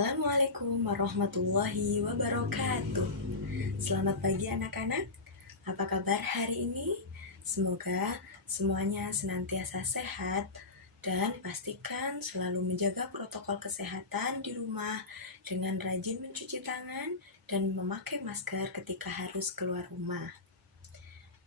Assalamualaikum warahmatullahi wabarakatuh. Selamat pagi anak-anak. Apa kabar hari ini? Semoga semuanya senantiasa sehat dan pastikan selalu menjaga protokol kesehatan di rumah dengan rajin mencuci tangan dan memakai masker ketika harus keluar rumah.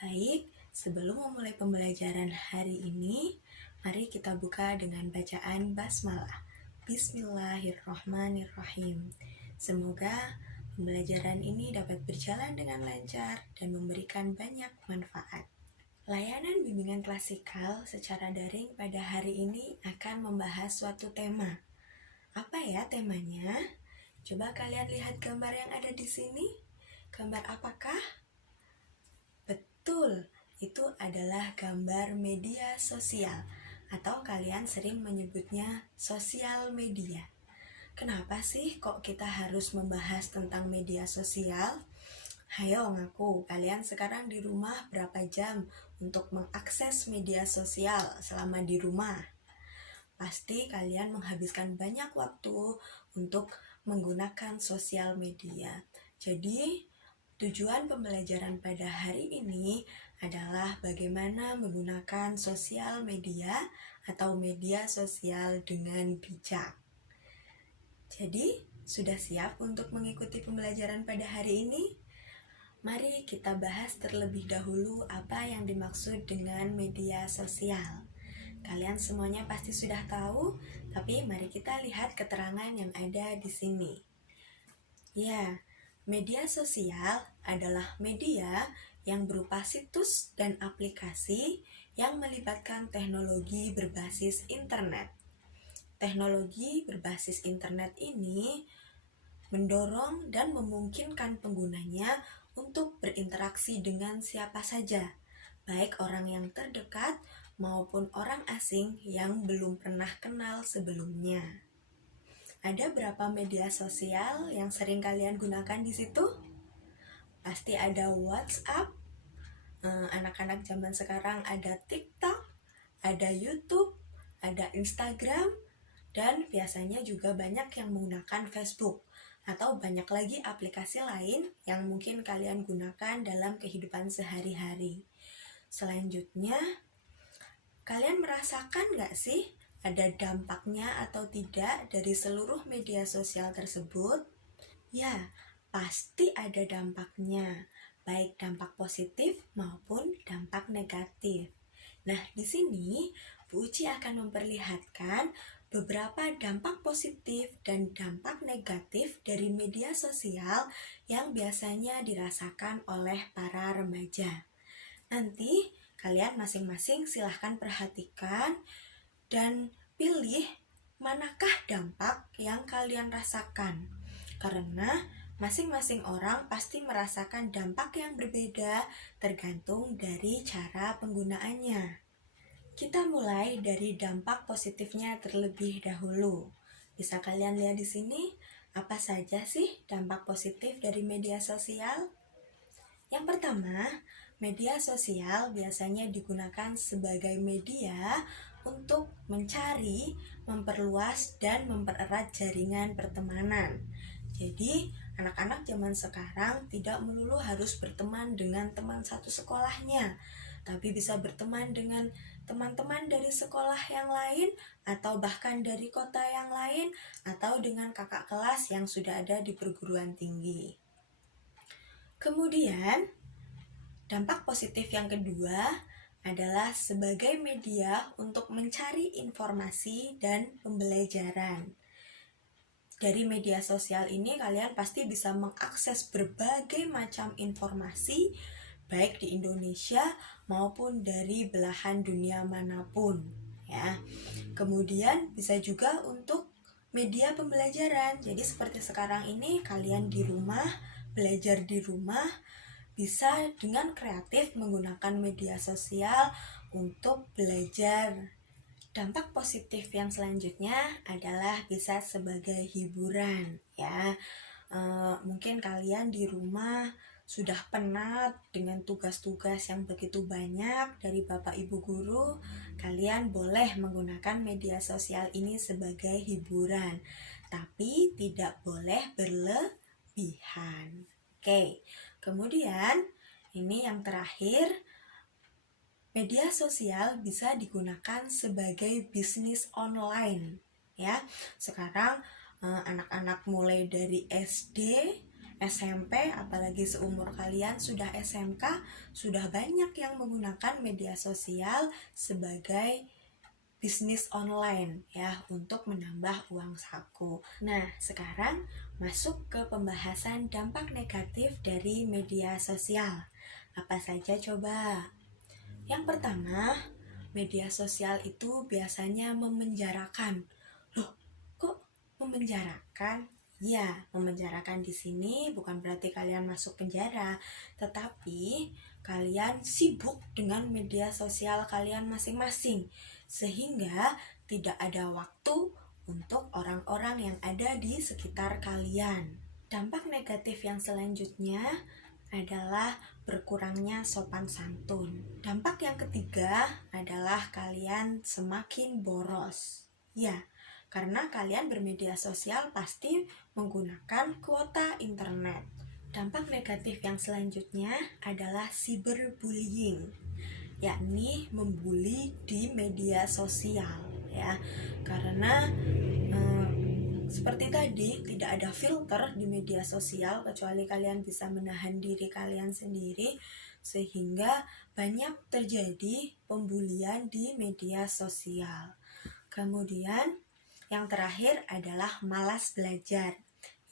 Baik, sebelum memulai pembelajaran hari ini, mari kita buka dengan bacaan basmalah. Bismillahirrahmanirrahim. Semoga pembelajaran ini dapat berjalan dengan lancar dan memberikan banyak manfaat. Layanan bimbingan klasikal secara daring pada hari ini akan membahas suatu tema. Apa ya temanya? Coba kalian lihat gambar yang ada di sini. Gambar apakah? Betul, itu adalah gambar media sosial. Atau kalian sering menyebutnya sosial media. Kenapa sih kok kita harus membahas tentang media sosial? Hayo ngaku, kalian sekarang di rumah berapa jam untuk mengakses media sosial selama di rumah? Pasti kalian menghabiskan banyak waktu untuk menggunakan sosial media. Jadi, tujuan pembelajaran pada hari ini adalah bagaimana menggunakan sosial media atau media sosial dengan bijak. Jadi, sudah siap untuk mengikuti pembelajaran pada hari ini? Mari kita bahas terlebih dahulu apa yang dimaksud dengan media sosial. Kalian semuanya pasti sudah tahu, tapi mari kita lihat keterangan yang ada di sini. Ya, media sosial adalah media yang berupa situs dan aplikasi yang melibatkan teknologi berbasis internet. Teknologi berbasis internet ini mendorong dan memungkinkan penggunanya untuk berinteraksi dengan siapa saja, baik orang yang terdekat maupun orang asing yang belum pernah kenal sebelumnya. Ada berapa media sosial yang sering kalian gunakan di situ? Pasti ada WhatsApp, anak-anak zaman sekarang ada TikTok, ada YouTube, ada Instagram, dan biasanya juga banyak yang menggunakan Facebook atau banyak lagi aplikasi lain yang mungkin kalian gunakan dalam kehidupan sehari-hari. Selanjutnya, kalian merasakan nggak sih ada dampaknya atau tidak dari seluruh media sosial tersebut? Ya, pasti ada dampaknya, baik dampak positif maupun dampak negatif. Nah, di sini Bu Uci akan memperlihatkan beberapa dampak positif dan dampak negatif dari media sosial yang biasanya dirasakan oleh para remaja. Nanti kalian masing-masing silahkan perhatikan dan pilih manakah dampak yang kalian rasakan. Karena masing-masing orang pasti merasakan dampak yang berbeda tergantung dari cara penggunaannya. Kita mulai dari dampak positifnya terlebih dahulu. Bisa kalian lihat di sini, apa saja sih dampak positif dari media sosial? Yang pertama, media sosial biasanya digunakan sebagai media untuk mencari, memperluas, dan mempererat jaringan pertemanan. Jadi, anak-anak zaman sekarang tidak melulu harus berteman dengan teman satu sekolahnya, tapi bisa berteman dengan teman-teman dari sekolah yang lain, atau bahkan dari kota yang lain, atau dengan kakak kelas yang sudah ada di perguruan tinggi. Kemudian, dampak positif yang kedua adalah sebagai media untuk mencari informasi dan pembelajaran. Dari media sosial ini kalian pasti bisa mengakses berbagai macam informasi baik di Indonesia maupun dari belahan dunia manapun, ya. Kemudian bisa juga untuk media pembelajaran. Jadi seperti sekarang ini kalian di rumah, belajar di rumah, bisa dengan kreatif menggunakan media sosial untuk belajar. Dampak positif yang selanjutnya adalah bisa sebagai hiburan, ya. Mungkin kalian di rumah sudah penat dengan tugas-tugas yang begitu banyak dari Bapak Ibu guru, kalian boleh menggunakan media sosial ini sebagai hiburan. tapi tidak boleh berlebihan. Oke, kemudian ini yang terakhir, media sosial bisa digunakan sebagai bisnis online ya. Sekarang anak-anak mulai dari SD, SMP, apalagi seumur kalian sudah SMK, sudah banyak yang menggunakan media sosial sebagai bisnis online ya untuk menambah uang saku. Nah, sekarang masuk ke pembahasan dampak negatif dari media sosial. Apa saja coba? Yang pertama, media sosial itu biasanya memenjarakan. Loh, kok memenjarakan? Ya, memenjarakan di sini bukan berarti kalian masuk penjara, tetapi kalian sibuk dengan media sosial kalian masing-masing, sehingga tidak ada waktu untuk orang-orang yang ada di sekitar kalian. Dampak negatif yang selanjutnya adalah berkurangnya sopan santun. Dampak yang ketiga adalah kalian semakin boros. Ya, karena kalian bermedia sosial pasti menggunakan kuota internet. Dampak negatif yang selanjutnya adalah cyberbullying, yakni membuli di media sosial ya. Karena seperti tadi, tidak ada filter di media sosial kecuali kalian bisa menahan diri kalian sendiri, sehingga banyak terjadi pembulian di media sosial. Kemudian yang terakhir adalah malas belajar.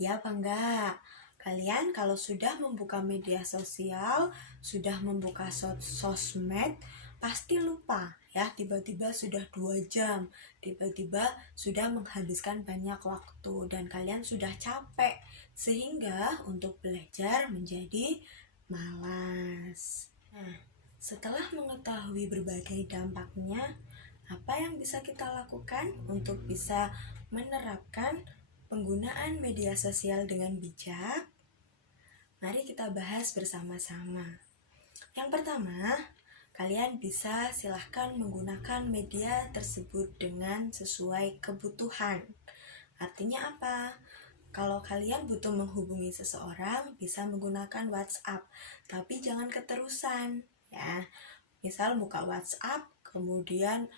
Ya apa enggak? Kalian kalau sudah membuka media sosial, sudah membuka sosmed, pasti lupa ya, tiba-tiba sudah 2 jam, tiba-tiba sudah menghabiskan banyak waktu dan kalian sudah capek, sehingga untuk belajar menjadi malas. Nah, setelah mengetahui berbagai dampaknya, apa yang bisa kita lakukan untuk bisa menerapkan penggunaan media sosial dengan bijak? Mari kita bahas bersama-sama. Yang pertama, kalian bisa silahkan menggunakan media tersebut dengan sesuai kebutuhan. Artinya apa? Kalau kalian butuh menghubungi seseorang, bisa menggunakan WhatsApp, tapi jangan keterusan ya. Misal buka WhatsApp, kemudian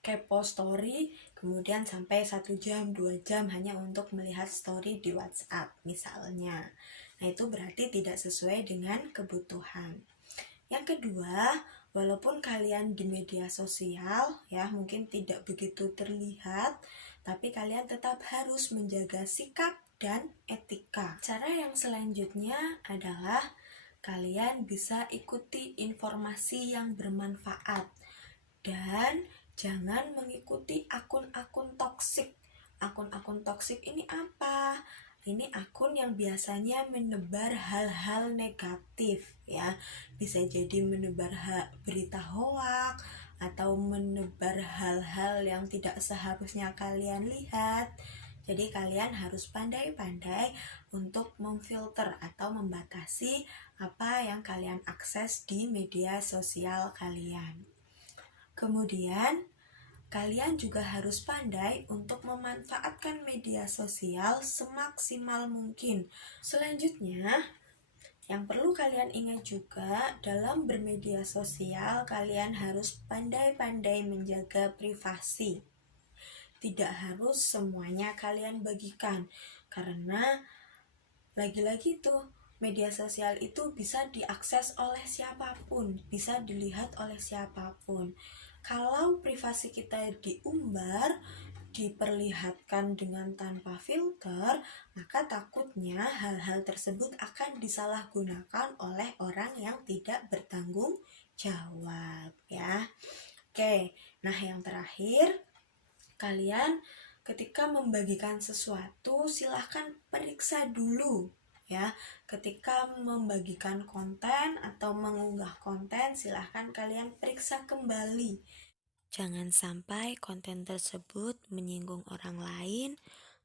kepo story, kemudian sampai 1 jam, 2 jam hanya untuk melihat story di WhatsApp misalnya. Nah, itu berarti tidak sesuai dengan kebutuhan. Yang kedua, walaupun kalian di media sosial ya mungkin tidak begitu terlihat, tapi kalian tetap harus menjaga sikap dan etika. Cara yang selanjutnya adalah kalian bisa ikuti informasi yang bermanfaat dan jangan mengikuti akun-akun toksik. Akun-akun toksik ini apa? Ini akun yang biasanya menebar hal-hal negatif ya. Bisa jadi menebar berita hoak atau menebar hal-hal yang tidak seharusnya kalian lihat. Jadi kalian harus pandai-pandai untuk memfilter atau membatasi apa yang kalian akses di media sosial kalian. Kemudian, kalian juga harus pandai untuk memanfaatkan media sosial semaksimal mungkin. Selanjutnya, yang perlu kalian ingat juga, dalam bermedia sosial kalian harus pandai-pandai menjaga privasi. Tidak harus semuanya kalian bagikan, karena lagi-lagi tuh media sosial itu bisa diakses oleh siapapun, bisa dilihat oleh siapapun. Kalau privasi kita diumbar, diperlihatkan dengan tanpa filter, maka takutnya hal-hal tersebut akan disalahgunakan oleh orang yang tidak bertanggung jawab ya. Oke, nah yang terakhir, kalian ketika membagikan sesuatu silahkan periksa dulu ya. Ketika membagikan konten atau mengunggah konten, silahkan kalian periksa kembali. Jangan sampai konten tersebut menyinggung orang lain,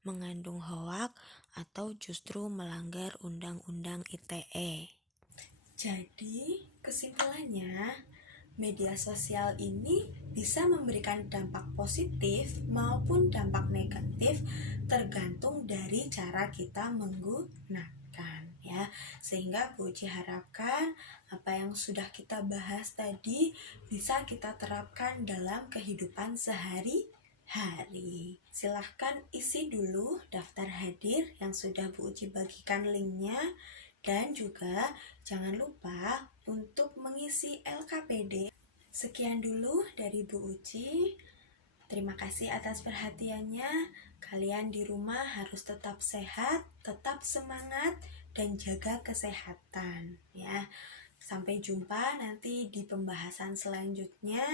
mengandung hoak, atau justru melanggar Undang-Undang ITE. Jadi, kesimpulannya, media sosial ini bisa memberikan dampak positif maupun dampak negatif tergantung dari cara kita menggunakan ya. Sehingga Bu Uci harapkan apa yang sudah kita bahas tadi bisa kita terapkan dalam kehidupan sehari-hari. Silahkan isi dulu daftar hadir yang sudah Bu Uci bagikan linknya. Dan juga jangan lupa untuk mengisi LKPD. Sekian dulu dari Bu Uci. Terima kasih atas perhatiannya. Kalian di rumah harus tetap sehat, tetap semangat, dan jaga kesehatan ya. Sampai jumpa nanti di pembahasan selanjutnya.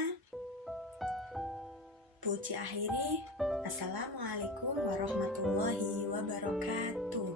Bu Uci akhiri. Assalamualaikum warahmatullahi wabarakatuh.